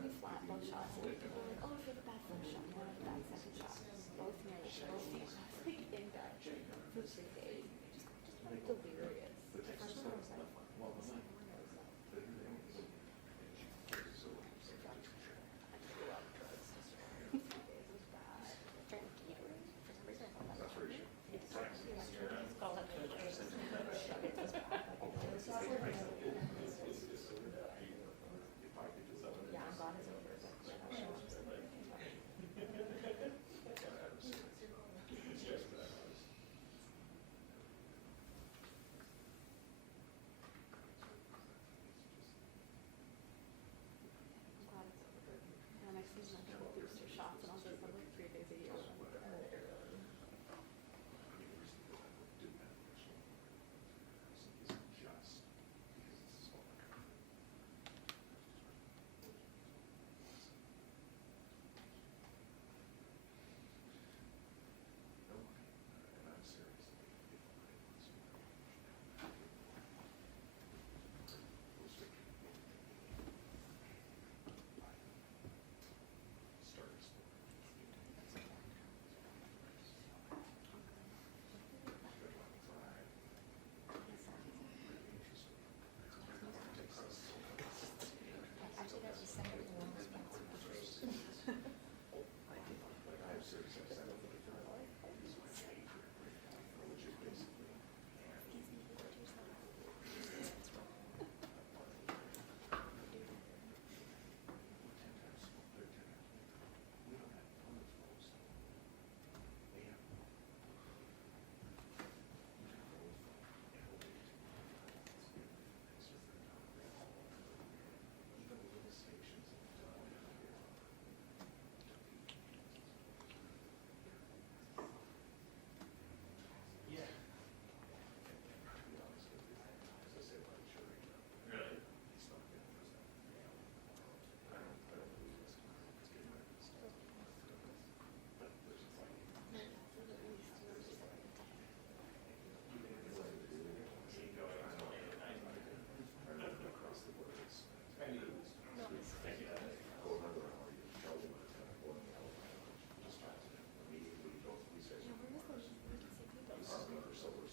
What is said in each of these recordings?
to be flat, both shots. And people were like, oh, if you have a bad first shot, you have a bad second shot. Both nearly, both failed. I was like in bed for 3 days. Just like delirious. The first one I was like, what was it? Booster shots and all this like 3 days a year.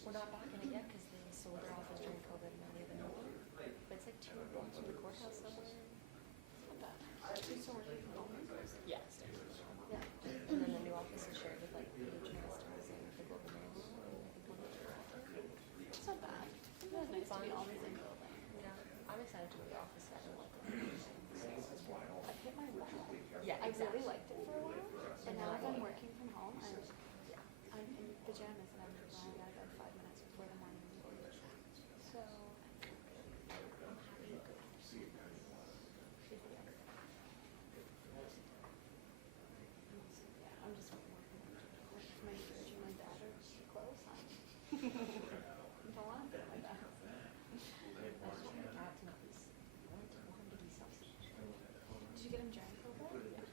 We're not back in it yet because they sold their office during COVID and now we have a new one. But it's like 2 blocks from the courthouse somewhere. Not bad. Are you still working from home? Yeah, yeah. And then the new office is shared with like the Stars and the Global Mail. It's not bad. It's nice to be all in the same building. Yeah. I'm excited to move the office. I don't like it. I hit my wall. Yeah, exactly. I really liked it for a while. And now that I'm working from home, I'm in pajamas and I'm lying out of bed 5 minutes before the morning. So I'm happy to go. Yeah, I'm just working. My fridge and my dad are close. I don't want to fit my dad. I just want my dad to not be. I want him to be self-sufficient. Did you get him germ COVID? Yeah.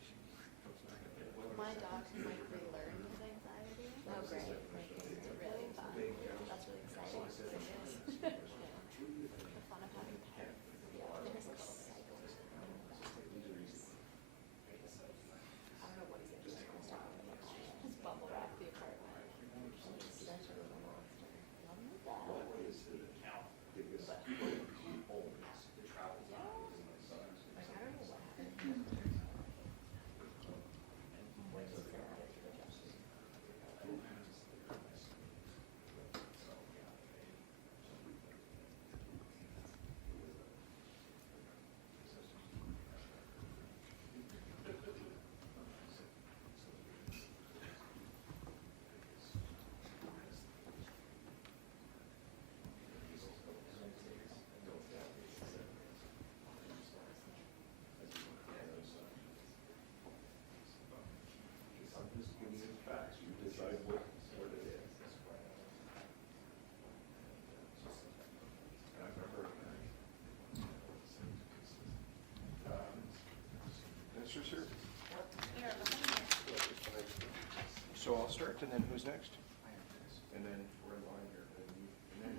My dog can like relearn his anxiety. Oh, great. Like, it's really fun. That's really exciting. The fun of having pets. Yeah, there's like cycles. I don't know what he's into. Just bubble wrap the apartment. He's such a little monster. Love him to death. But, like, I don't know what happened. Sure. So I'll start, and then who's next? And then we're in line here. And then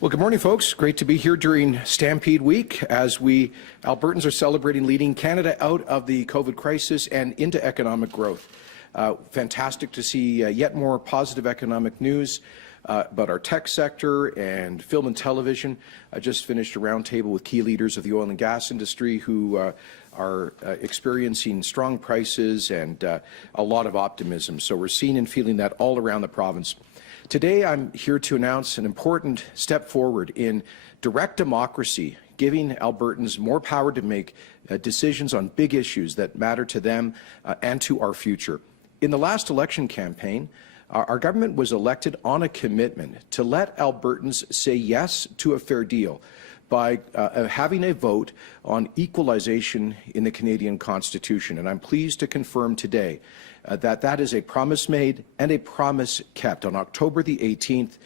Well, good morning, folks. Great to be here during Stampede Week as we Albertans are celebrating leading Canada out of the COVID crisis and into economic growth. Fantastic to see yet more positive economic news about our tech sector and film and television. I just finished a roundtable with key leaders of the oil and gas industry who are experiencing strong prices and a lot of optimism. So we're seeing and feeling that all around the province. Today, I'm here to announce an important step forward in direct democracy, giving Albertans more power to make decisions on big issues that matter to them and to our future. In the last election campaign, our government was elected on a commitment to let Albertans say yes to a fair deal by having a vote on equalization in the Canadian Constitution. And I'm pleased to confirm today that is a promise made and a promise kept. On October the 18th,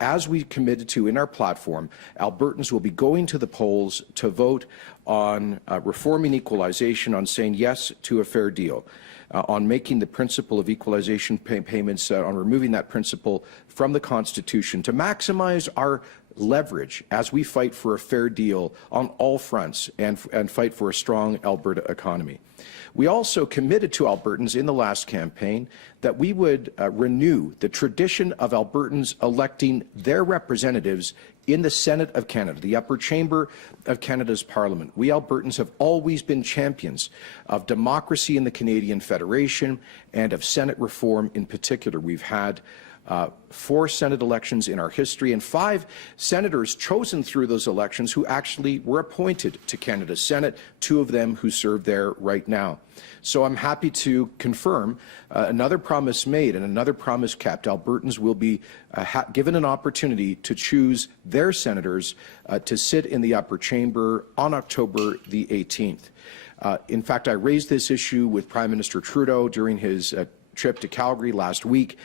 as we committed to in our platform, Albertans will be going to the polls to vote on reforming equalization, on saying yes to a fair deal, on making the principle of equalization payments, on removing that principle from the Constitution to maximize our leverage as we fight for a fair deal on all fronts and fight for a strong Alberta economy. We also committed to Albertans in the last campaign that we would renew the tradition of Albertans electing their representatives in the Senate of Canada, the upper chamber of Canada's Parliament. We Albertans have always been champions of democracy in the Canadian Federation and of Senate reform in particular. We've had 4 Senate elections in our history and 5 senators chosen through those elections who actually were appointed to Canada's Senate, 2 of them who serve there right now. So I'm happy to confirm another promise made and another promise kept. Albertans will be given an opportunity to choose their senators to sit in the upper chamber on October the 18th. In fact, I raised this issue with Prime Minister Trudeau during his trip to Calgary last week,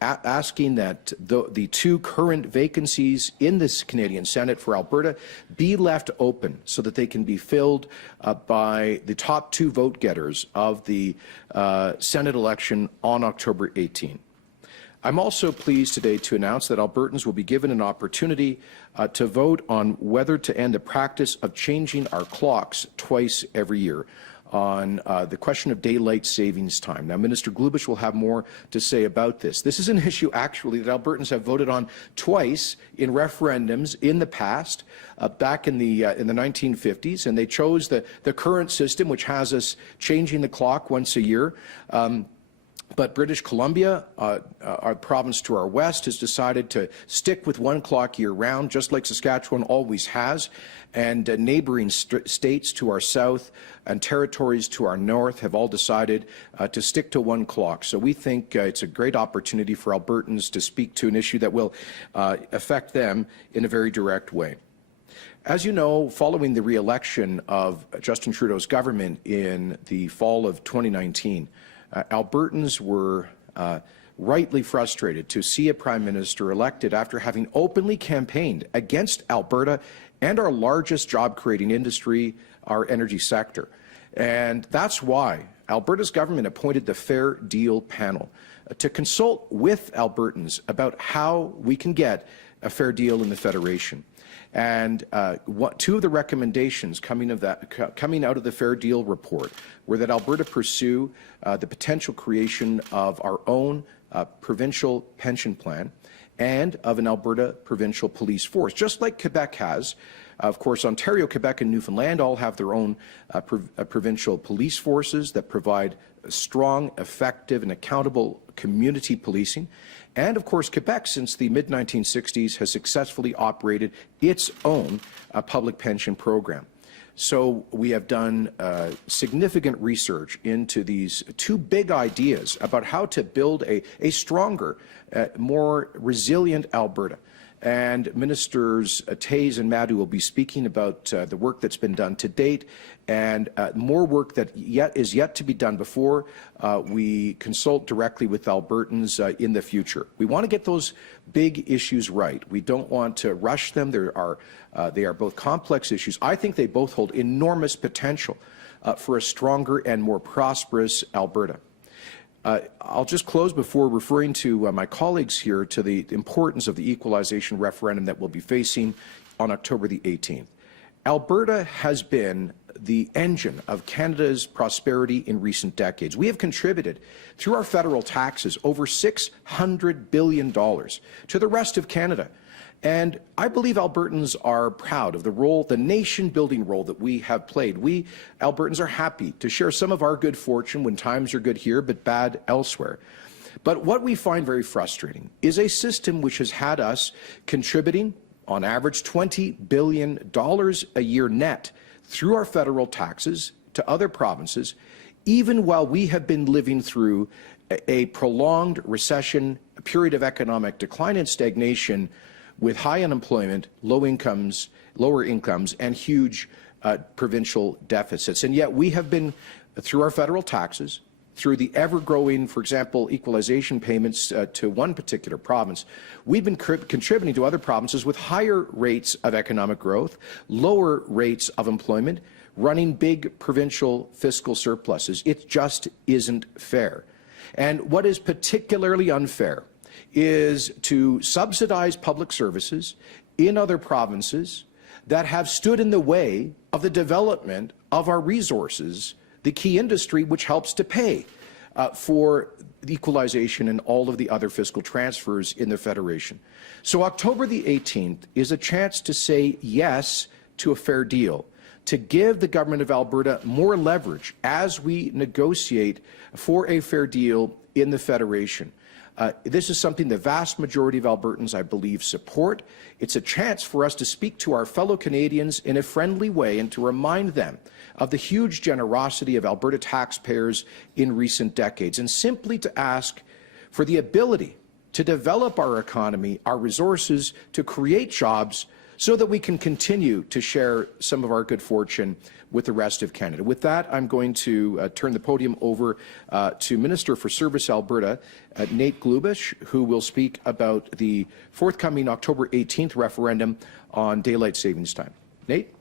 asking that the 2 current vacancies in this Canadian Senate for Alberta be left open so that they can be filled by the top 2 vote getters of the Senate election on October 18. I'm also pleased today to announce that Albertans will be given an opportunity to vote on whether to end the practice of changing our clocks twice every year on the question of daylight savings time. Now, Minister Glubish will have more to say about this. This is an issue, actually, that Albertans have voted on twice in referendums in the past, back in the 1950s, and they chose the current system, which has us changing the clock once a year. But British Columbia, our province to our west, has decided to stick with 1 clock year-round, just like Saskatchewan always has. And neighbouring states to our south and territories to our north have all decided to stick to 1 clock. So we think it's a great opportunity for Albertans to speak to an issue that will affect them in a very direct way. As you know, following the re-election of Justin Trudeau's government in the fall of 2019, Albertans were rightly frustrated to see a Prime Minister elected after having openly campaigned against Alberta and our largest job-creating industry, our energy sector. And that's why Alberta's government appointed the Fair Deal Panel to consult with Albertans about how we can get a fair deal in the Federation. And 2 of the recommendations coming out of the Fair Deal report were that Alberta pursue the potential creation of our own provincial pension plan and of an Alberta provincial police force, just like Quebec has. Of course, Ontario, Quebec, and Newfoundland all have their own provincial police forces that provide strong, effective, and accountable community policing. And, of course, Quebec, since the mid-1960s, has successfully operated its own public pension program. So we have done significant research into these 2 big ideas about how to build a stronger, more resilient Alberta. And Ministers Tays and Madhu will be speaking about the work that's been done to date and more work that is yet to be done before we consult directly with Albertans in the future. We want to get those big issues right. We don't want to rush them. They are both complex issues. I think they both hold enormous potential for a stronger and more prosperous Alberta. I'll just close before referring to my colleagues here to the importance of the equalization referendum that we'll be facing on October the 18th. Alberta has been the engine of Canada's prosperity in recent decades. We have contributed, through our federal taxes, over $600 billion to the rest of Canada. And I believe Albertans are proud of the role, the nation-building role that we have played. We, Albertans, are happy to share some of our good fortune when times are good here but bad elsewhere. But what we find very frustrating is a system which has had us contributing, on average, $20 billion a year net through our federal taxes to other provinces, even while we have been living through a prolonged recession, a period of economic decline and stagnation with high unemployment, lower incomes, and huge provincial deficits. And yet we have been, through our federal taxes, through the ever-growing, for example, equalization payments to one particular province, we've been contributing to other provinces with higher rates of economic growth, lower rates of employment, running big provincial fiscal surpluses. It just isn't fair. And what is particularly unfair is to subsidize public services in other provinces that have stood in the way of the development of our resources, the key industry which helps to pay for the equalization and all of the other fiscal transfers in the Federation. So October the 18th is a chance to say yes to a fair deal, to give the Government of Alberta more leverage as we negotiate for a fair deal in the Federation. This is something the vast majority of Albertans, I believe, support. It's a chance for us to speak to our fellow Canadians in a friendly way and to remind them of the huge generosity of Alberta taxpayers in recent decades, and simply to ask for the ability to develop our economy, our resources, to create jobs, so that we can continue to share some of our good fortune with the rest of Canada. With that, I'm going to turn the podium over to Minister for Service Alberta, Nate Glubish, who will speak about the forthcoming October 18th referendum on daylight savings time. Nate?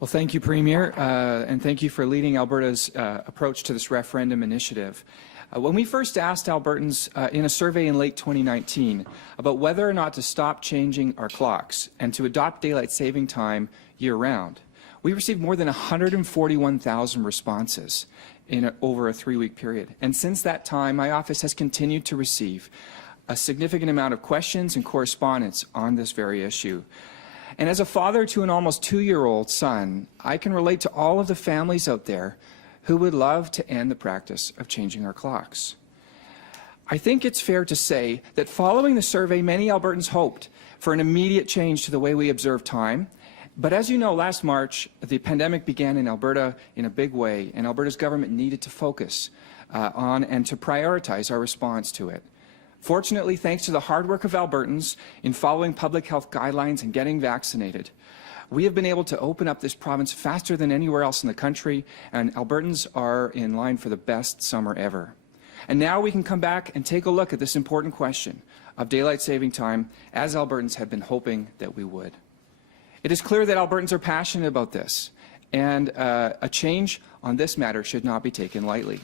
Well, thank you, Premier, and thank you for leading Alberta's approach to this referendum initiative. When we first asked Albertans in a survey in late 2019 about whether or not to stop changing our clocks and to adopt daylight saving time year-round, we received more than 141,000 responses in over a 3-week period. And since that time, my office has continued to receive a significant amount of questions and correspondence on this very issue. And as a father to an almost 2-year-old son, I can relate to all of the families out there who would love to end the practice of changing our clocks. I think it's fair to say that following the survey, many Albertans hoped for an immediate change to the way we observe time. But as you know, last March, the pandemic began in Alberta in a big way, and Alberta's government needed to focus on and to prioritize our response to it. Fortunately, thanks to the hard work of Albertans in following public health guidelines and getting vaccinated, we have been able to open up this province faster than anywhere else in the country, and Albertans are in line for the best summer ever. And now we can come back and take a look at this important question of daylight saving time, as Albertans have been hoping that we would. It is clear that Albertans are passionate about this, and a change on this matter should not be taken lightly.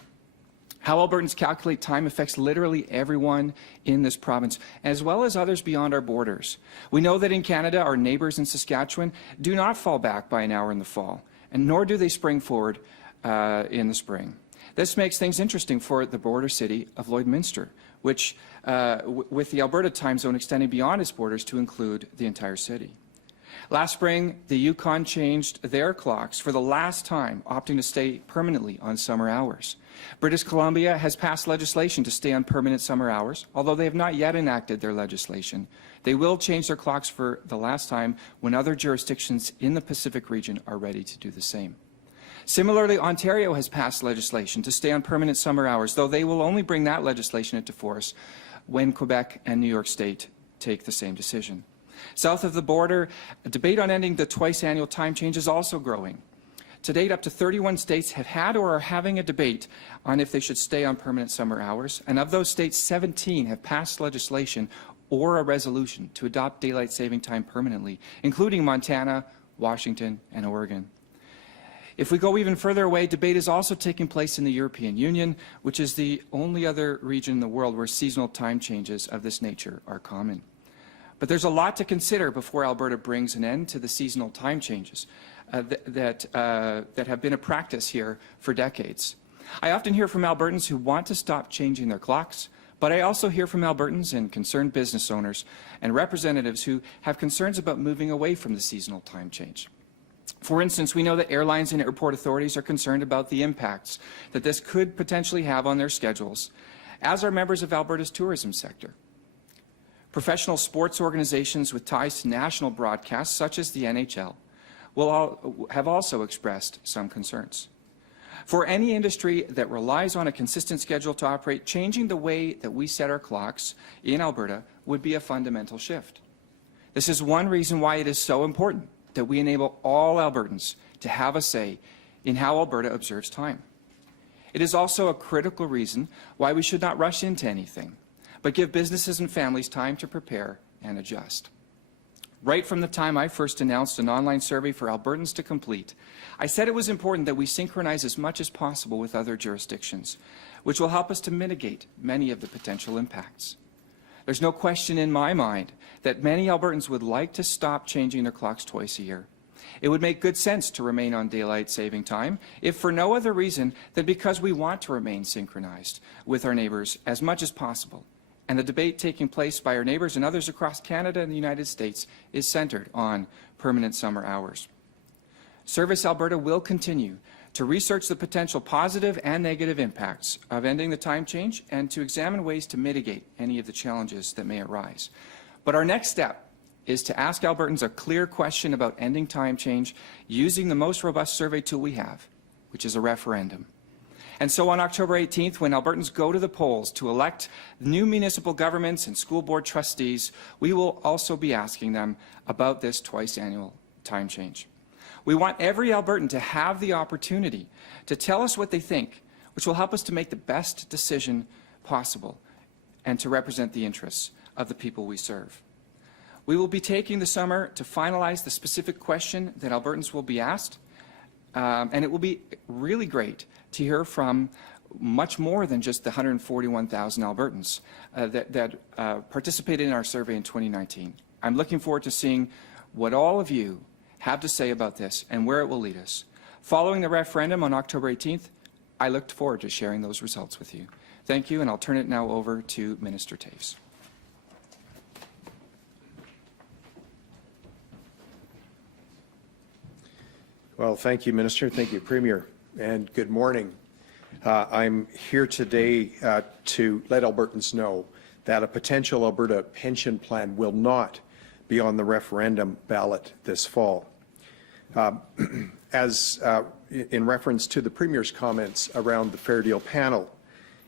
How Albertans calculate time affects literally everyone in this province, as well as others beyond our borders. We know that in Canada, our neighbours in Saskatchewan do not fall back by an hour in the fall, and nor do they spring forward in the spring. This makes things interesting for the border city of Lloydminster, which, with the Alberta time zone extending beyond its borders to include the entire city. Last spring, the Yukon changed their clocks for the last time, opting to stay permanently on summer hours. British Columbia has passed legislation to stay on permanent summer hours, although they have not yet enacted their legislation. They will change their clocks for the last time when other jurisdictions in the Pacific region are ready to do the same. Similarly, Ontario has passed legislation to stay on permanent summer hours, though they will only bring that legislation into force when Quebec and New York State take the same decision. South of the border, a debate on ending the twice-annual time change is also growing. To date, up to 31 states have had or are having a debate on if they should stay on permanent summer hours, and of those states, 17 have passed legislation or a resolution to adopt daylight saving time permanently, including Montana, Washington, and Oregon. If we go even further away, debate is also taking place in the European Union, which is the only other region in the world where seasonal time changes of this nature are common. But there's a lot to consider before Alberta brings an end to the seasonal time changes that have been a practice here for decades. I often hear from Albertans who want to stop changing their clocks, but I also hear from Albertans and concerned business owners and representatives who have concerns about moving away from the seasonal time change. For instance, we know that airlines and airport authorities are concerned about the impacts that this could potentially have on their schedules, as are members of Alberta's tourism sector. Professional sports organizations with ties to national broadcasts, such as the NHL, have also expressed some concerns. For any industry that relies on a consistent schedule to operate, changing the way that we set our clocks in Alberta would be a fundamental shift. This is one reason why it is so important that we enable all Albertans to have a say in how Alberta observes time. It is also a critical reason why we should not rush into anything, but give businesses and families time to prepare and adjust. Right from the time I first announced an online survey for Albertans to complete, I said it was important that we synchronize as much as possible with other jurisdictions, which will help us to mitigate many of the potential impacts. There's no question in my mind that many Albertans would like to stop changing their clocks twice a year. It would make good sense to remain on daylight saving time, if for no other reason than because we want to remain synchronized with our neighbours as much as possible. And the debate taking place by our neighbours and others across Canada and the United States is centred on permanent summer hours. Service Alberta will continue to research the potential positive and negative impacts of ending the time change and to examine ways to mitigate any of the challenges that may arise. But our next step is to ask Albertans a clear question about ending time change using the most robust survey tool we have, which is a referendum. And so on October 18th, when Albertans go to the polls to elect new municipal governments and school board trustees, we will also be asking them about this twice-annual time change. We want every Albertan to have the opportunity to tell us what they think, which will help us to make the best decision possible and to represent the interests of the people we serve. We will be taking the summer to finalize the specific question that Albertans will be asked, and it will be really great to hear from much more than just the 141,000 Albertans that participated in our survey in 2019. I'm looking forward to seeing what all of you have to say about this and where it will lead us. Following the referendum on October 18th, I look forward to sharing those results with you. Thank you, and I'll turn it now over to Minister Taves. Well, thank you, Minister. Thank you, Premier. And good morning. I'm here today to let Albertans know that a potential Alberta pension plan will not be on the referendum ballot this fall. In reference to the Premier's comments around the Fair Deal panel,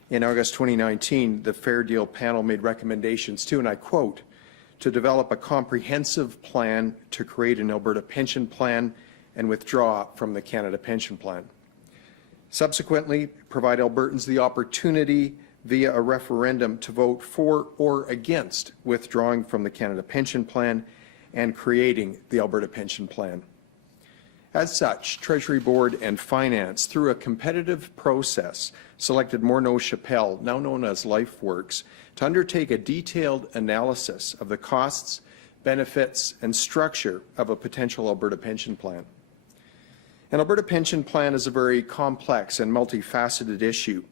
in August 2019, the Fair Deal panel made recommendations to, and I quote, to develop a comprehensive plan to create an Alberta pension plan and withdraw from the Canada Pension Plan. Subsequently, provide Albertans the opportunity via a referendum to vote for or against withdrawing from the Canada Pension Plan and creating the Alberta Pension Plan. As such, Treasury Board and Finance, through a competitive process, selected Morneau Chappelle, now known as LifeWorks, to undertake a detailed analysis of the costs, benefits, and structure of a potential Alberta pension plan. An Alberta pension plan is a very complex and multifaceted issue,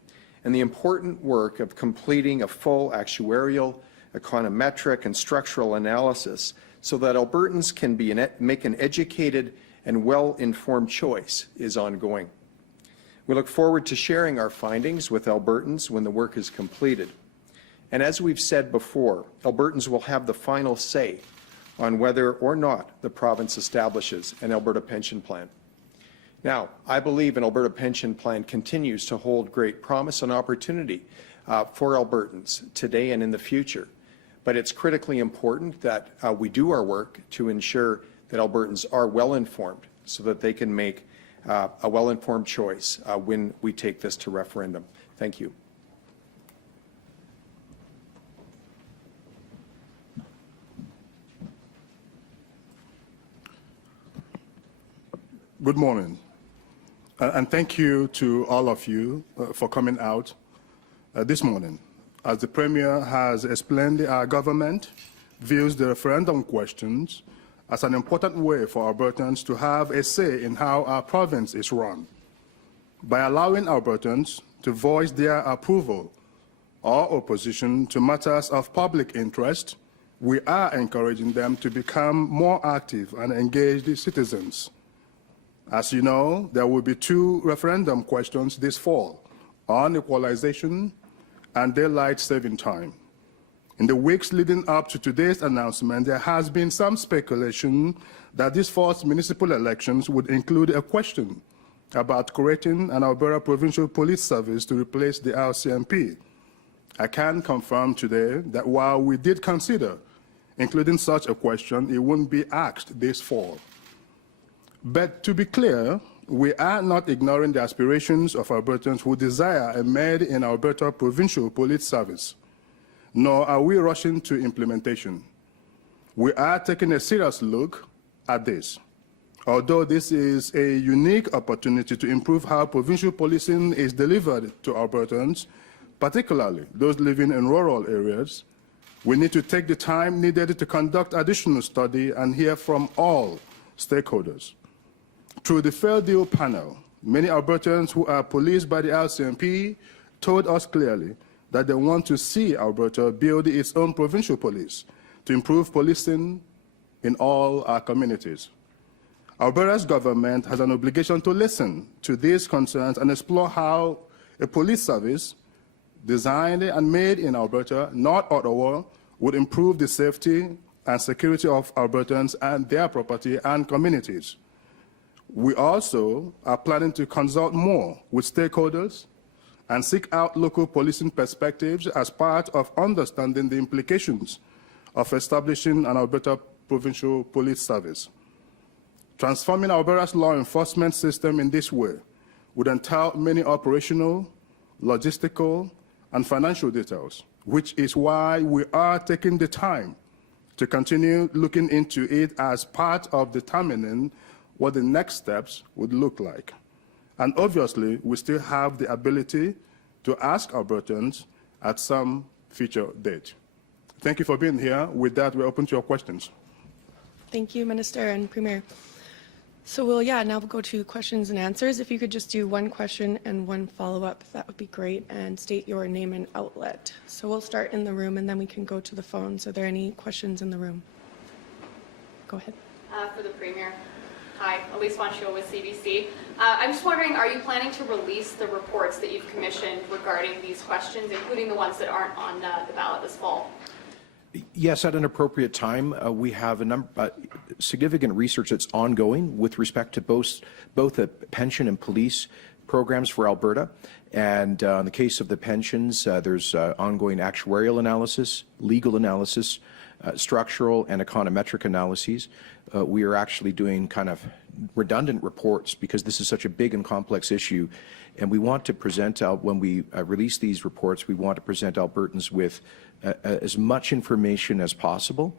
and the important work of completing a full actuarial, econometric, and structural analysis so that Albertans can make an educated and well-informed choice is ongoing. We look forward to sharing our findings with Albertans when the work is completed. And as we've said before, Albertans will have the final say on whether or not the province establishes an Alberta pension plan. Now, I believe an Alberta pension plan continues to hold great promise and opportunity for Albertans today and in the future. But it's critically important that we do our work to ensure that Albertans are well informed so that they can make a well-informed choice when we take this to referendum. Thank you. Good morning. And thank you to all of you for coming out this morning. As the Premier has explained, our government views the referendum questions as an important way for Albertans to have a say in how our province is run. By allowing Albertans to voice their approval or opposition to matters of public interest, we are encouraging them to become more active and engaged citizens. As you know, there will be 2 referendum questions this fall on equalization and daylight saving time. In the weeks leading up to today's announcement, there has been some speculation that this fall's municipal elections would include a question about creating an Alberta Provincial Police Service to replace the RCMP. I can confirm today that while we did consider including such a question, it won't be asked this fall. But to be clear, we are not ignoring the aspirations of Albertans who desire a made-in-Alberta Provincial Police Service, nor are we rushing to implementation. We are taking a serious look at this. Although this is a unique opportunity to improve how provincial policing is delivered to Albertans, particularly those living in rural areas, we need to take the time needed to conduct additional study and hear from all stakeholders. Through the Fair Deal panel, many Albertans who are policed by the RCMP told us clearly that they want to see Alberta build its own provincial police to improve policing in all our communities. Alberta's government has an obligation to listen to these concerns and explore how a police service designed and made in Alberta, not Ottawa, would improve the safety and security of Albertans and their property and communities. We also are planning to consult more with stakeholders and seek out local policing perspectives as part of understanding the implications of establishing an Alberta Provincial Police Service. Transforming Alberta's law enforcement system in this way would entail many operational, logistical, and financial details, which is why we are taking the time to continue looking into it as part of determining what the next steps would look like. And obviously, we still have the ability to ask Albertans at some future date. Thank you for being here. With that, we're open to your questions. Thank you, Minister and Premier. So we'll now go to questions and answers. If you could just do 1 question and 1 follow-up, that would be great, and state your name and outlet. So we'll start in the room, and then we can go to the phones. Are there any questions in the room? Go ahead. For the Premier. Hi, Elise Wanchio with CBC. I'm just wondering, are you planning to release the reports that you've commissioned regarding these questions, including the ones that aren't on the ballot this fall? Yes, at an appropriate time. We have a significant research that's ongoing with respect to both the pension and police programs for Alberta. And in the case of the pensions, there's ongoing actuarial analysis, legal analysis, structural and econometric analyses. We are actually doing kind of redundant reports because this is such a big and complex issue. And we want to present, when we release these reports, we want to present Albertans with as much information as possible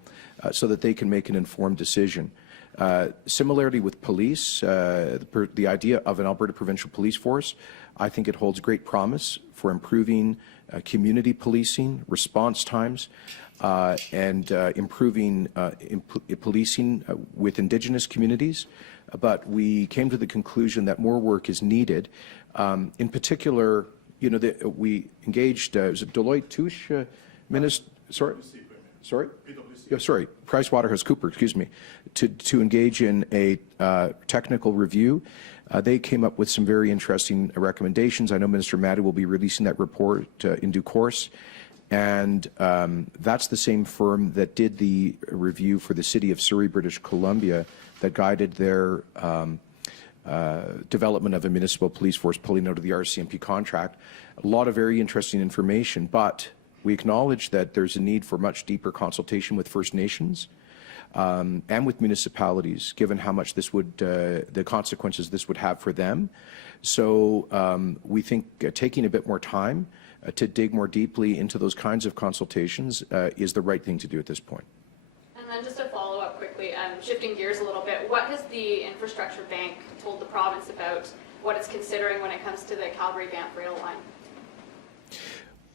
so that they can make an informed decision. Similarly with police, the idea of an Alberta Provincial Police Force, I think it holds great promise for improving community policing, response times, and improving policing with Indigenous communities. But we came to the conclusion that more work is needed. In particular, we engaged, was it Deloitte Touche, Minister? Sorry? Yeah, sorry, PricewaterhouseCoopers, excuse me, to engage in a technical review. They came up with some very interesting recommendations. I know Minister Maddy will be releasing that report in due course. And that's the same firm that did the review for the City of Surrey, British Columbia, that guided their development of a municipal police force pulling out of the RCMP contract. A lot of very interesting information, but we acknowledge that there's a need for much deeper consultation with First Nations and with municipalities, given how much this would, the consequences this would have for them. So we think taking a bit more time to dig more deeply into those kinds of consultations is the right thing to do at this point. And then just a follow-up quickly, shifting gears a little bit, what has the Infrastructure Bank told the province about what it's considering when it comes to the Calgary-Banff rail line?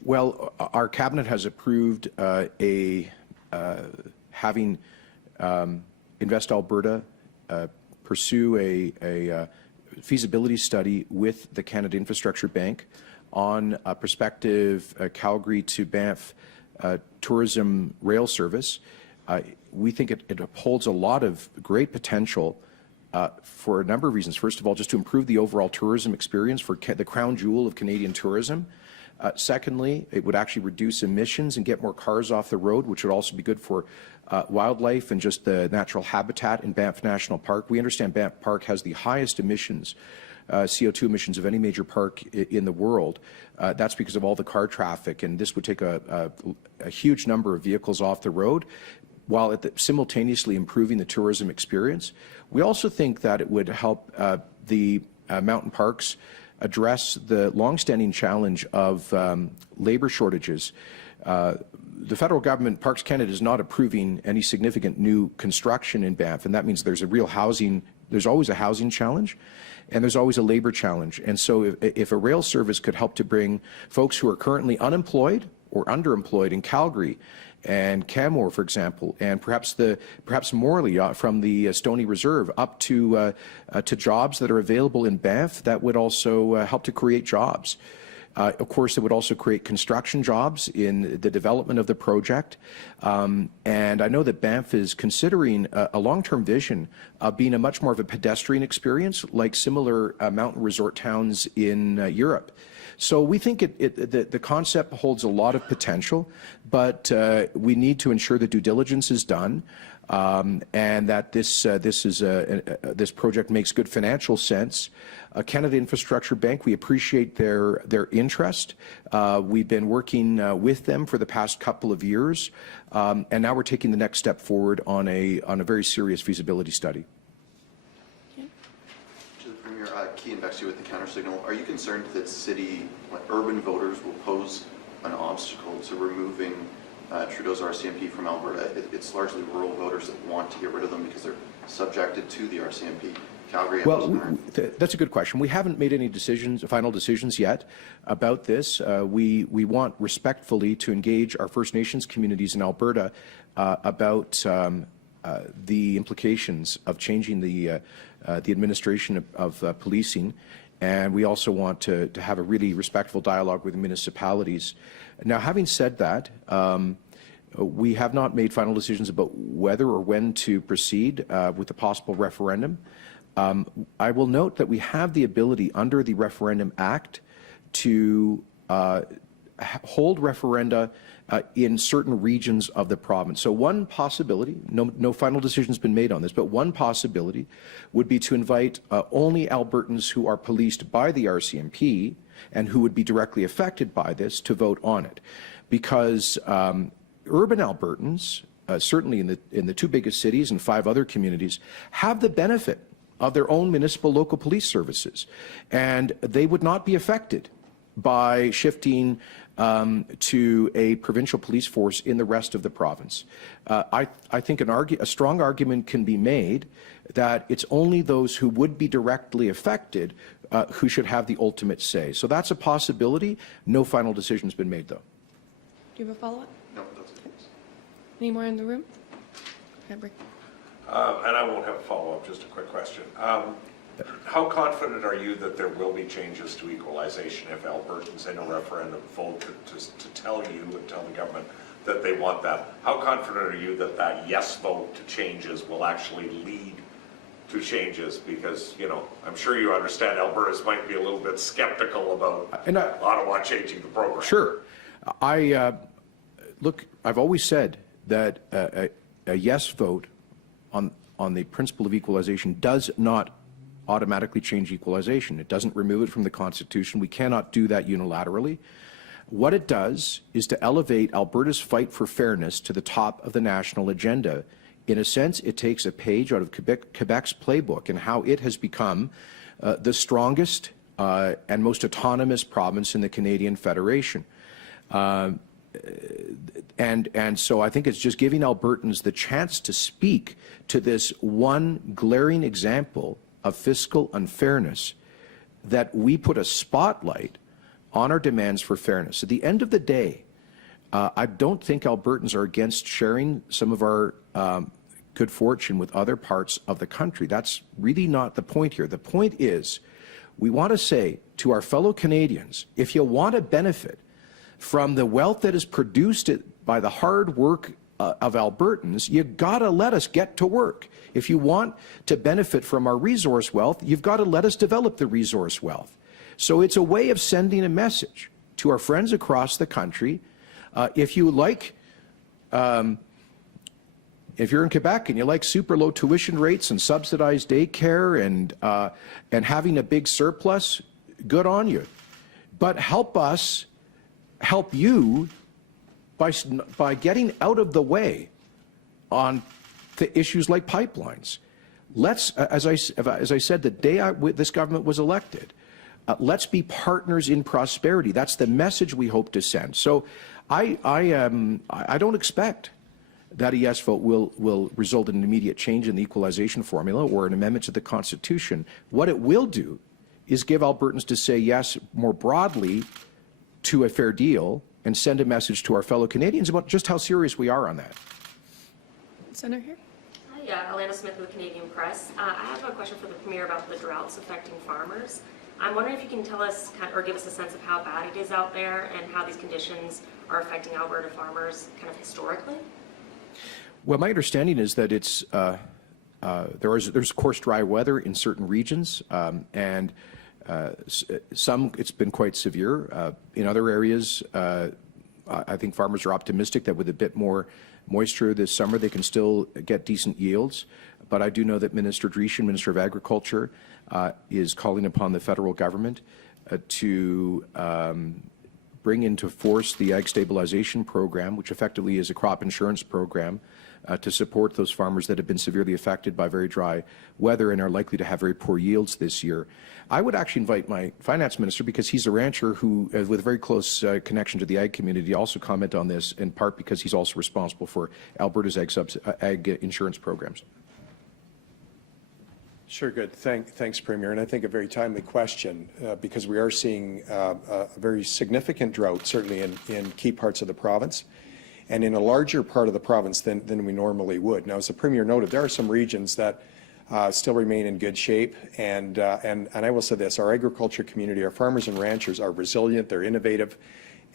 Well, our cabinet has approved having Invest Alberta pursue a feasibility study with the Canada Infrastructure Bank on a prospective Calgary to Banff tourism rail service. We think it holds a lot of great potential for a number of reasons. First of all, just to improve the overall tourism experience for the crown jewel of Canadian tourism. Secondly, it would actually reduce emissions and get more cars off the road, which would also be good for wildlife and just the natural habitat in Banff National Park. We understand Banff Park has the highest emissions, CO2 emissions of any major park in the world. That's because of all the car traffic, and this would take a huge number of vehicles off the road, while simultaneously improving the tourism experience. We also think that it would help the mountain parks address the longstanding challenge of labour shortages. The federal government, Parks Canada, is not approving any significant new construction in Banff, and that means there's always a housing challenge, and there's always a labour challenge. And so if a rail service could help to bring folks who are currently unemployed or underemployed in Calgary and Canmore, for example, and perhaps Morley from the Stoney Reserve up to jobs that are available in Banff, that would also help to create jobs. Of course, it would also create construction jobs in the development of the project. And I know that Banff is considering a long-term vision of being a much more of a pedestrian experience, like similar mountain resort towns in Europe. So we think the concept holds a lot of potential, but we need to ensure that due diligence is done, and that this project makes good financial sense. Canada Infrastructure Bank, we appreciate their interest. We've been working with them for the past couple of years, and now we're taking the next step forward on a very serious feasibility study. To the Premier, Kean Bexley with the Counter Signal. Are you concerned that urban voters will pose an obstacle to removing Trudeau's RCMP from Alberta? It's largely rural voters that want to get rid of them because they're subjected to the RCMP. Calgary. Well, that's a good question. We haven't made any final decisions yet about this. We want respectfully to engage our First Nations communities in Alberta about the implications of changing the administration of policing, and we also want to have a really respectful dialogue with the municipalities. Now, having said that, we have not made final decisions about whether or when to proceed with the possible referendum. I will note that we have the ability under the Referendum Act to hold referenda in certain regions of the province. So one possibility, no final decision has been made on this, but one possibility would be to invite only Albertans who are policed by the RCMP and who would be directly affected by this to vote on it. Because urban Albertans, certainly in the two biggest cities and 5 other communities, have the benefit of their own municipal local police services, and they would not be affected by shifting to a provincial police force in the rest of the province. I think a strong argument can be made that it's only those who would be directly affected who should have the ultimate say. So that's a possibility. No final decision's been made, though. Do you have a follow-up? No, that's it. Any more in the room? Okay, and I won't have a follow-up, just a quick question. How confident are you that there will be changes to equalization if Albertans in a referendum vote to tell you and tell the government that they want that? How confident are you that that yes vote to changes will actually lead to changes? Because, you know, I'm sure you understand Albertans might be a little bit skeptical about Ottawa changing the program. Sure. Look, I've always said that a yes vote on the principle of equalization does not automatically change equalization. It doesn't remove it from the Constitution. We cannot do that unilaterally. What it does is to elevate Alberta's fight for fairness to the top of the national agenda. In a sense, it takes a page out of Quebec's playbook and how it has become the strongest and most autonomous province in the Canadian Federation. And so I think it's just giving Albertans the chance to speak to this one glaring example of fiscal unfairness that we put a spotlight on our demands for fairness. At the end of the day, I don't think Albertans are against sharing some of our good fortune with other parts of the country. That's really not the point here. The point is, we want to say to our fellow Canadians, if you want to benefit from the wealth that is produced by the hard work of Albertans, you got to let us get to work. If you want to benefit from our resource wealth, you've got to let us develop the resource wealth. So it's a way of sending a message to our friends across the country. If you like, if you're in Quebec and you like super low tuition rates and subsidized daycare and having a big surplus, good on you. But help us help you by getting out of the way on the issues like pipelines. Let's, as I said, the day this government was elected, let's be partners in prosperity. That's the message we hope to send. So I don't expect that a yes vote will result in an immediate change in the equalization formula or an amendment to the Constitution. What it will do is give Albertans to say yes more broadly to a fair deal and send a message to our fellow Canadians about just how serious we are on that. Senator here. Hi, Alana Smith with the Canadian Press. I have a question for the Premier about the droughts affecting farmers. I'm wondering if you can tell us or give us a sense of how bad it is out there and how these conditions are affecting Alberta farmers kind of historically. Well, my understanding is that it's there's of course dry weather in certain regions, and some it's been quite severe. In other areas, I think farmers are optimistic that with a bit more moisture this summer, they can still get decent yields. But I do know that Minister Dreeshen, Minister of Agriculture, is calling upon the federal government to bring into force the Ag Stabilization Program, which effectively is a crop insurance program, to support those farmers that have been severely affected by very dry weather and are likely to have very poor yields this year. I would actually invite my finance minister, because he's a rancher who, with a very close connection to the ag community, also comment on this, in part because he's also responsible for Alberta's ag insurance programs. Sure, good. Thanks, Premier. And I think a very timely question because we are seeing a very significant drought, certainly in key parts of the province, and in a larger part of the province than we normally would. Now, as the Premier noted, there are some regions that still remain in good shape, and I will say this: our agriculture community, our farmers and ranchers are resilient, they're innovative,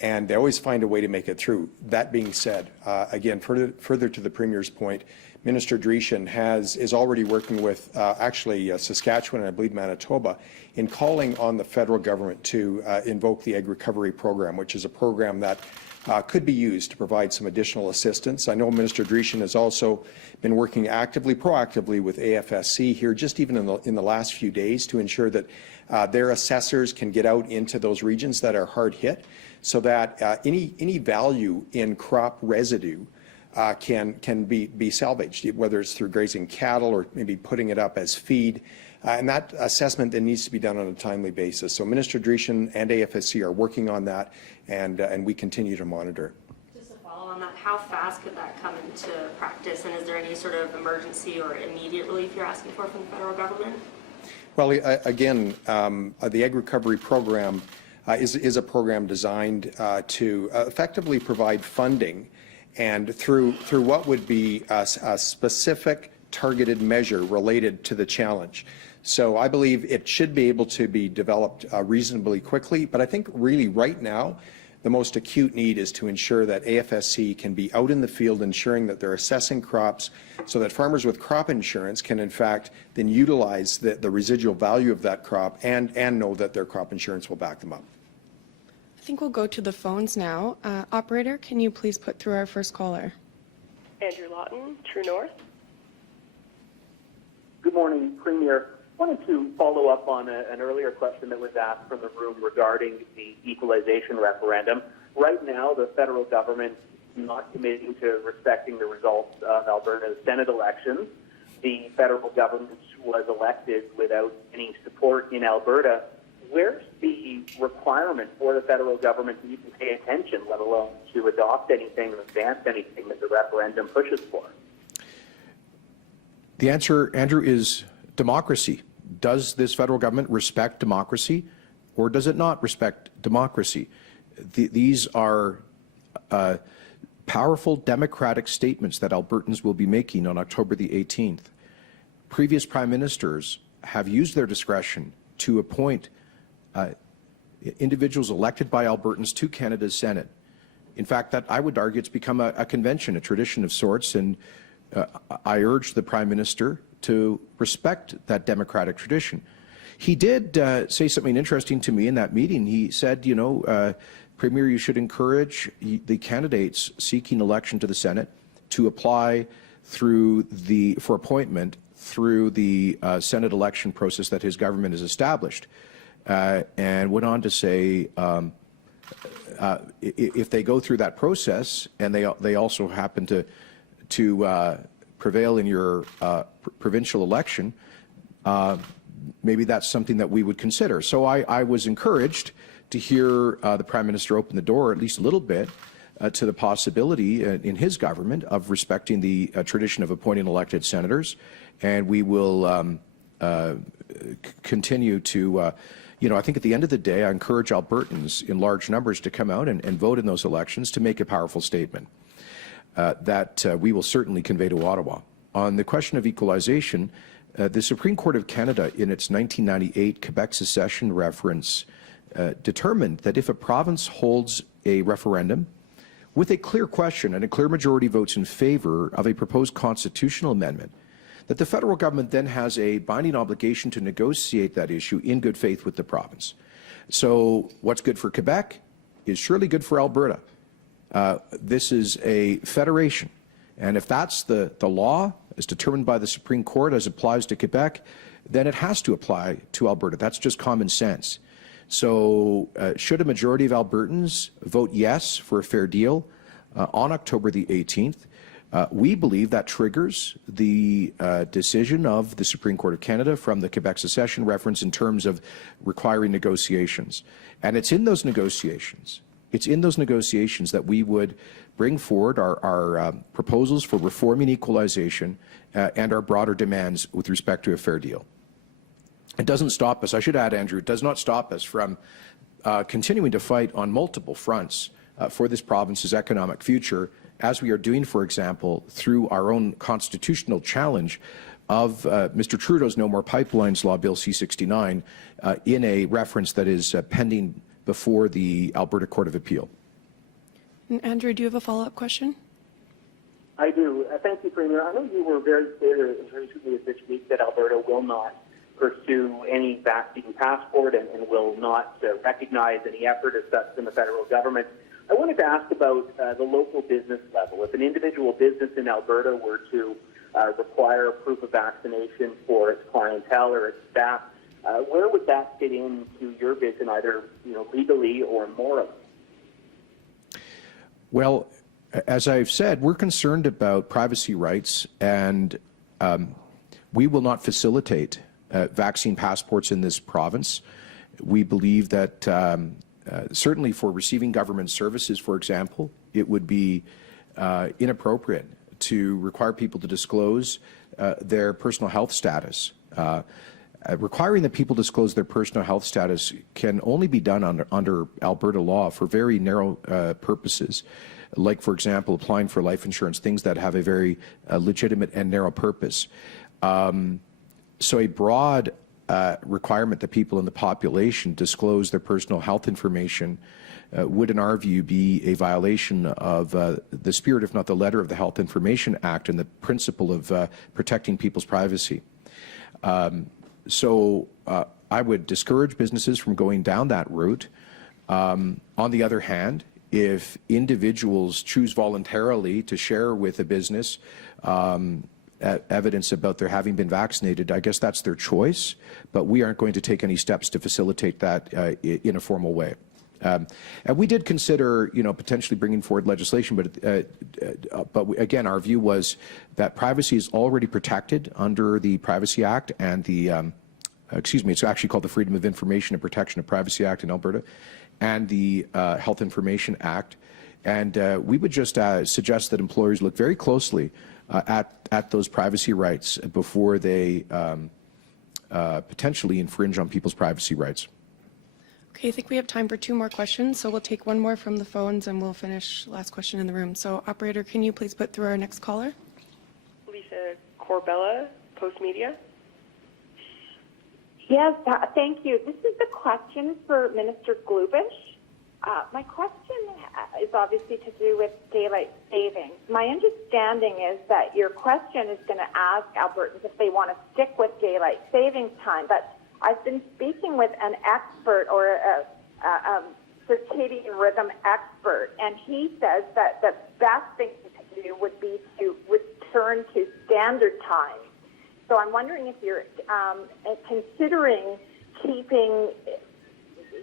and they always find a way to make it through. That being said, again, further to the Premier's point, Minister Dreeshen is already working with actually Saskatchewan and I believe Manitoba in calling on the federal government to invoke the Ag Recovery Program, which is a program that could be used to provide some additional assistance. I know Minister Dreeshen has also been working proactively with AFSC here, just even in the last few days, to ensure that their assessors can get out into those regions that are hard hit, so that any value in crop residue can be salvaged, whether it's through grazing cattle or maybe putting it up as feed. And that assessment then needs to be done on a timely basis. So Minister Dreeshen and AFSC are working on that, and we continue to monitor. Just to follow on that, how fast could that come into practice, and is there any sort of emergency or immediate relief you're asking for from the federal government? Well, Again, the Ag Recovery Program is a program designed to effectively provide funding, and through what would be a specific targeted measure related to the challenge. So I believe it should be able to be developed reasonably quickly, but I think really right now the most acute need is to ensure that AFSC can be out in the field ensuring that they're assessing crops so that farmers with crop insurance can in fact then utilize the residual value of that crop and know that their crop insurance will back them up. I think we'll go to the phones now. Operator, can you please put through our first caller? Andrew Lawton, True North. Good morning, Premier. I wanted to follow up on an earlier question that was asked from the room regarding the equalization referendum. Right now, the federal government is not committing to respecting the results of Alberta's Senate elections. The federal government was elected without any support in Alberta. Where's the requirement for the federal government to even pay attention, let alone to adopt anything or advance anything that the referendum pushes for? The answer, Andrew, is democracy. does this federal government respect democracy, or does it not respect democracy? These are powerful democratic statements that Albertans will be making on October the 18th. Previous prime ministers have used their discretion to appoint individuals elected by Albertans to Canada's Senate. In fact, that I would argue it's become a convention, a tradition of sorts, and I urge the Prime Minister to respect that democratic tradition. He did say something interesting to me in that meeting. He said, you know, Premier, you should encourage the candidates seeking election to the Senate to apply for appointment through the Senate election process that his government has established, and went on to say, if they go through that process and they also happen to prevail in your provincial election, maybe that's something that we would consider. So I was encouraged to hear the Prime Minister open the door at least a little bit to the possibility in his government of respecting the tradition of appointing elected senators, and we will continue to you know, I think at the end of the day, I encourage Albertans in large numbers to come out and vote in those elections to make a powerful statement that we will certainly convey to Ottawa. On the question of equalization, the Supreme Court of Canada, in its 1998 Quebec secession reference, determined that if a province holds a referendum with a clear question and a clear majority votes in favour of a proposed constitutional amendment, that the federal government then has a binding obligation to negotiate that issue in good faith with the province. So what's good for Quebec is surely good for Alberta. This is a federation, and if that's the law as determined by the Supreme Court as applies to Quebec, then it has to apply to Alberta. That's just common sense. So should a majority of Albertans vote yes for a fair deal on October the 18th, we believe that triggers the decision of the Supreme Court of Canada from the Quebec secession reference in terms of requiring negotiations. And it's in those negotiations, that we would bring forward our proposals for reforming equalization and our broader demands with respect to a fair deal. It doesn't stop us, I should add, Andrew, it does not stop us from continuing to fight on multiple fronts for this province's economic future, as we are doing, for example, through our own constitutional challenge of Mr. Trudeau's No More Pipelines Law, Bill C-69, in a reference that is pending before the Alberta Court of Appeal. And Andrew, do you have a follow-up question? I do. Thank you, Premier. I know you were very clear as recently as this week that Alberta will not pursue any vaccine passport and will not recognize any effort as such from the federal government. I wanted to ask about the local business level. If an individual business in Alberta were to require proof of vaccination for its clientele or its staff, where would that fit into your vision, either legally or morally? Well, as I've said, we're concerned about privacy rights, and we will not facilitate vaccine passports in this province. We believe that certainly for receiving government services, for example, it would be inappropriate to require people to disclose their personal health status. Requiring that people disclose their personal health status can only be done under Alberta law for very narrow purposes, like, for example, applying for life insurance, things that have a very legitimate and narrow purpose. So a broad requirement that people in the population disclose their personal health information would, in our view, be a violation of the spirit, if not the letter, of the Health Information Act and the principle of protecting people's privacy. So I would discourage businesses from going down that route. On the other hand, if individuals choose voluntarily to share with a business evidence about their having been vaccinated, I guess that's their choice, but we aren't going to take any steps to facilitate that in a formal way. And we did consider, potentially bringing forward legislation, but again, our view was that privacy is already protected under the Privacy Act and the, it's actually called the Freedom of Information and Protection of Privacy Act in Alberta, and the Health Information Act. And we would just suggest that employers look very closely at those privacy rights before they potentially infringe on people's privacy rights. Okay, I think we have time for 2 more questions, so we'll take one more from the phones and we'll finish last question in the room. So operator, can you please put through our next caller? Lisa Corbella, Post Media. Yes, thank you. This is the question for Minister Glubish. My question is obviously to do with daylight savings. My understanding is that your question is going to ask Albertans if they want to stick with daylight savings time, but I've been speaking with an expert or a circadian rhythm expert, and he says that the best thing to do would be to return to standard time. So I'm wondering if you're considering keeping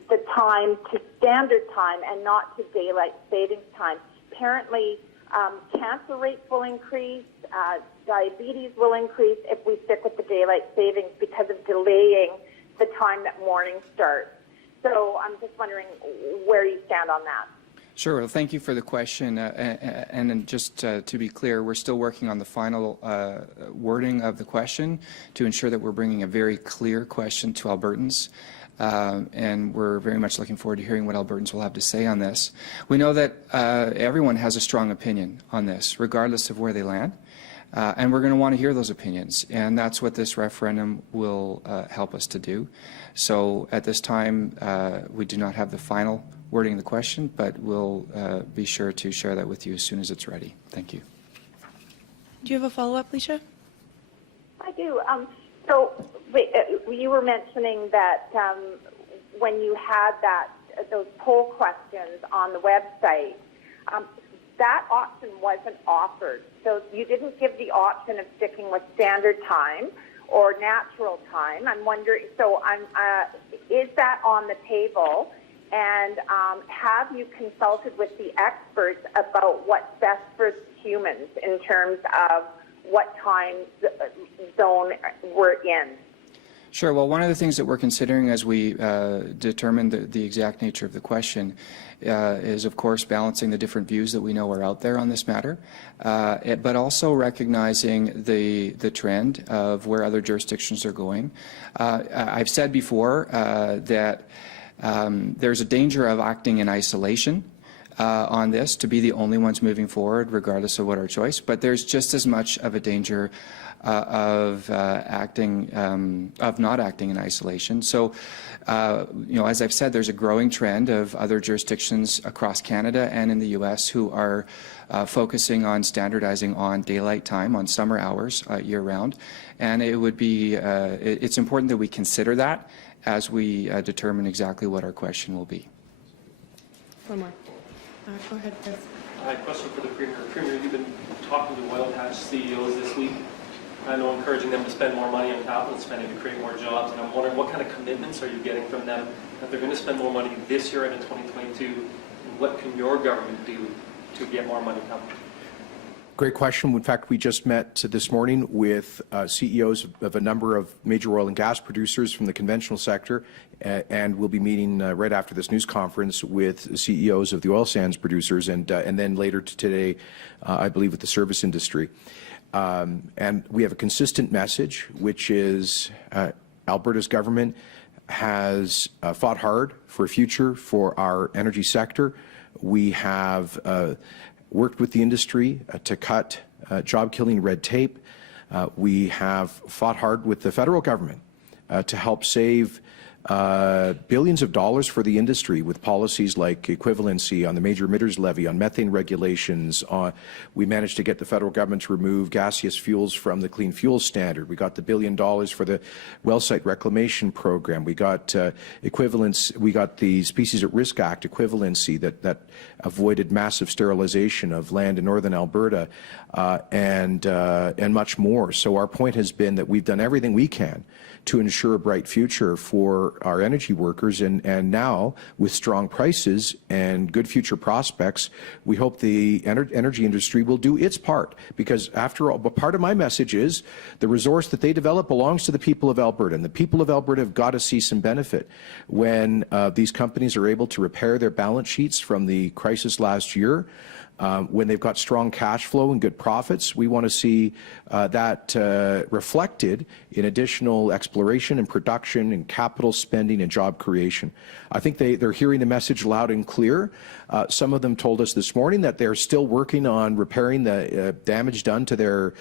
the time to standard time and not to daylight savings time. Apparently, cancer rates will increase, diabetes will increase if we stick with the daylight savings because of delaying the time that morning starts. So I'm just wondering where you stand on that. Sure. Well, thank you for the question. And just to be clear, we're still working on the final wording of the question to ensure that we're bringing a very clear question to Albertans. And we're very much looking forward to hearing what Albertans will have to say on this. We know that everyone has a strong opinion on this, regardless of where they land. And we're going to want to hear those opinions. And that's what this referendum will help us to do. So at this time, we do not have the final wording of the question, but we'll be sure to share that with you as soon as it's ready. Thank you. Do you have a follow-up, Leisha? I do. You were mentioning that when you had those poll questions on the website, that option wasn't offered. So you didn't give the option of sticking with standard time or natural time. I'm wondering, is that on the table? And have you consulted with the experts about what's best for humans in terms of what time zone we're in? Sure. Well, one of the things that we're considering as we determine the exact nature of the question is, of course, balancing the different views that we know are out there on this matter, but also recognizing the trend of where other jurisdictions are going. I've said before that there's a danger of acting in isolation on this, to be the only ones moving forward, regardless of what our choice. But there's just as much of a danger of not acting in isolation. So, as I've said, there's a growing trend of other jurisdictions across Canada and in the U.S. who are focusing on standardizing on daylight time, on summer hours year-round, and it would be it's important that we consider that as we determine exactly what our question will be. One more. Go ahead, Chris. Hi, question for the Premier. Premier, you've been talking to oil patch CEOs this week. I know encouraging them to spend more money on capital spending to create more jobs, and I'm wondering what kind of commitments are you getting from them that they're going to spend more money this year and in 2022, and what can your government do to get more money coming? Great question. In fact, we just met this morning with CEOs of a number of major oil and gas producers from the conventional sector, and we'll be meeting right after this news conference with CEOs of the oil sands producers, and then later today, I believe, with the service industry. And we have a consistent message, which is Alberta's government has fought hard for a future for our energy sector. We have worked with the industry to cut job-killing red tape. We have fought hard with the federal government to help save billions of dollars for the industry with policies like equivalency on the major emitters levy, on methane regulations. We managed to get the federal government to remove gaseous fuels from the Clean Fuels Standard. We got the $1 billion for the well site reclamation program. We got equivalence. We got the Species at Risk Act equivalency that avoided massive sterilization of land in northern Alberta, and much more. So our point has been that we've done everything we can to ensure a bright future for our energy workers, and now with strong prices and good future prospects, we hope the energy industry will do its part, because after all, but part of my message is the resource that they develop belongs to the people of Alberta, and the people of Alberta have got to see some benefit when these companies are able to repair their balance sheets from the crisis last year. When they've got strong cash flow and good profits, we want to see that reflected in additional exploration and production and capital spending and job creation. I think they're hearing the message loud and clear. Some of them told us this morning that they're still working on repairing the damage done to their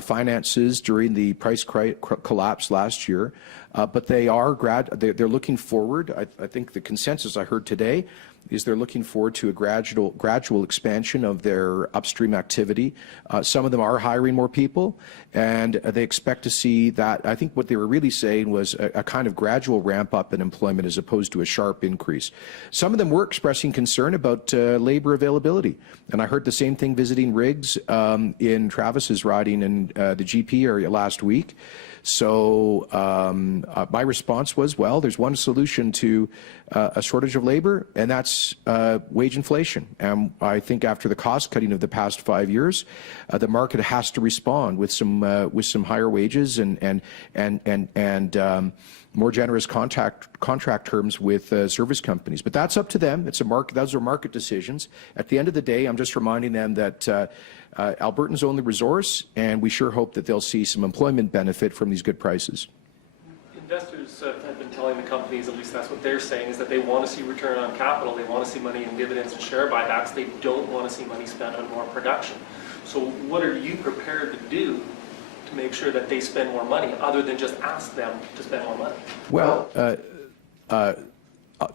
finances during the price collapse last year. But they're looking forward. I think the consensus I heard today is they're looking forward to a gradual expansion of their upstream activity. Some of them are hiring more people, and they expect to see that. I think what they were really saying was a kind of gradual ramp up in employment as opposed to a sharp increase. Some of them were expressing concern about labor availability, and I heard the same thing visiting rigs in Travis's riding in the GP area last week. So my response was, well, there's one solution to a shortage of labor, and that's wage inflation. And I think after the cost cutting of the past 5 years, the market has to respond with some higher wages and more generous contract terms with service companies. But that's up to them. It's a market. Those are market decisions. At the end of the day, I'm just reminding them that Albertans own the resource, and we sure hope that they'll see some employment benefit from these good prices. Investors have been telling the companies, at least that's what they're saying, is that they want to see return on capital. They want to see money in dividends and share buybacks. They don't want to see money spent on more production. So what are you prepared to do to make sure that they spend more money, other than just ask them to spend more money? Well,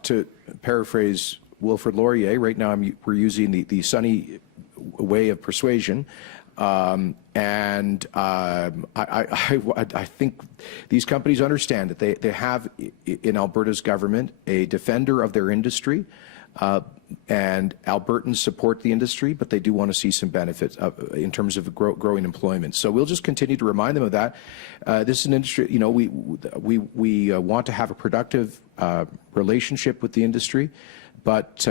to paraphrase Wilfrid Laurier, right now we're using the sunny way of persuasion. I think these companies understand that they have in Alberta's government a defender of their industry, and Albertans support the industry, but they do want to see some benefits in terms of growing employment. So we'll just continue to remind them of that. This is an industry, you know, we want to have a productive relationship with the industry, but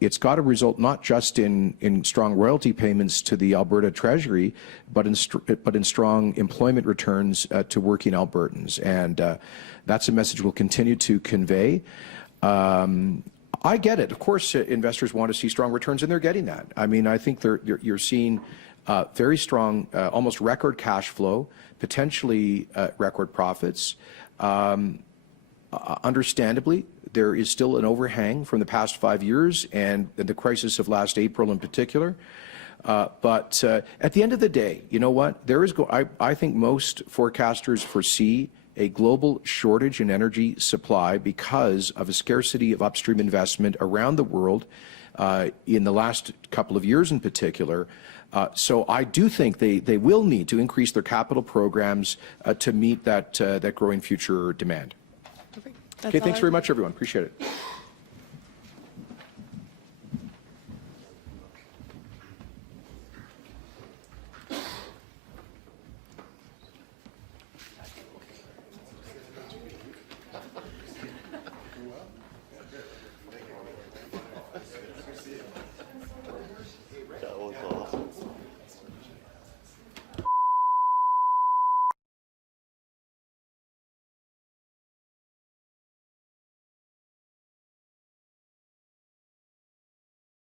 it's got to result not just in strong royalty payments to the Alberta Treasury, but in strong employment returns to working Albertans. And that's a message we'll continue to convey. I get it. Of course, investors want to see strong returns, and they're getting that. I mean, I think you're seeing very strong, almost record cash flow, potentially record profits. Understandably, there is still an overhang from the past 5 years and the crisis of last April in particular. But at the end of the day, you know what? I think most forecasters foresee a global shortage in energy supply because of a scarcity of upstream investment around the world in the last couple of years in particular. So I do think they will need to increase their capital programs to meet that growing future demand. Perfect. Okay, thanks very much, everyone. Appreciate it.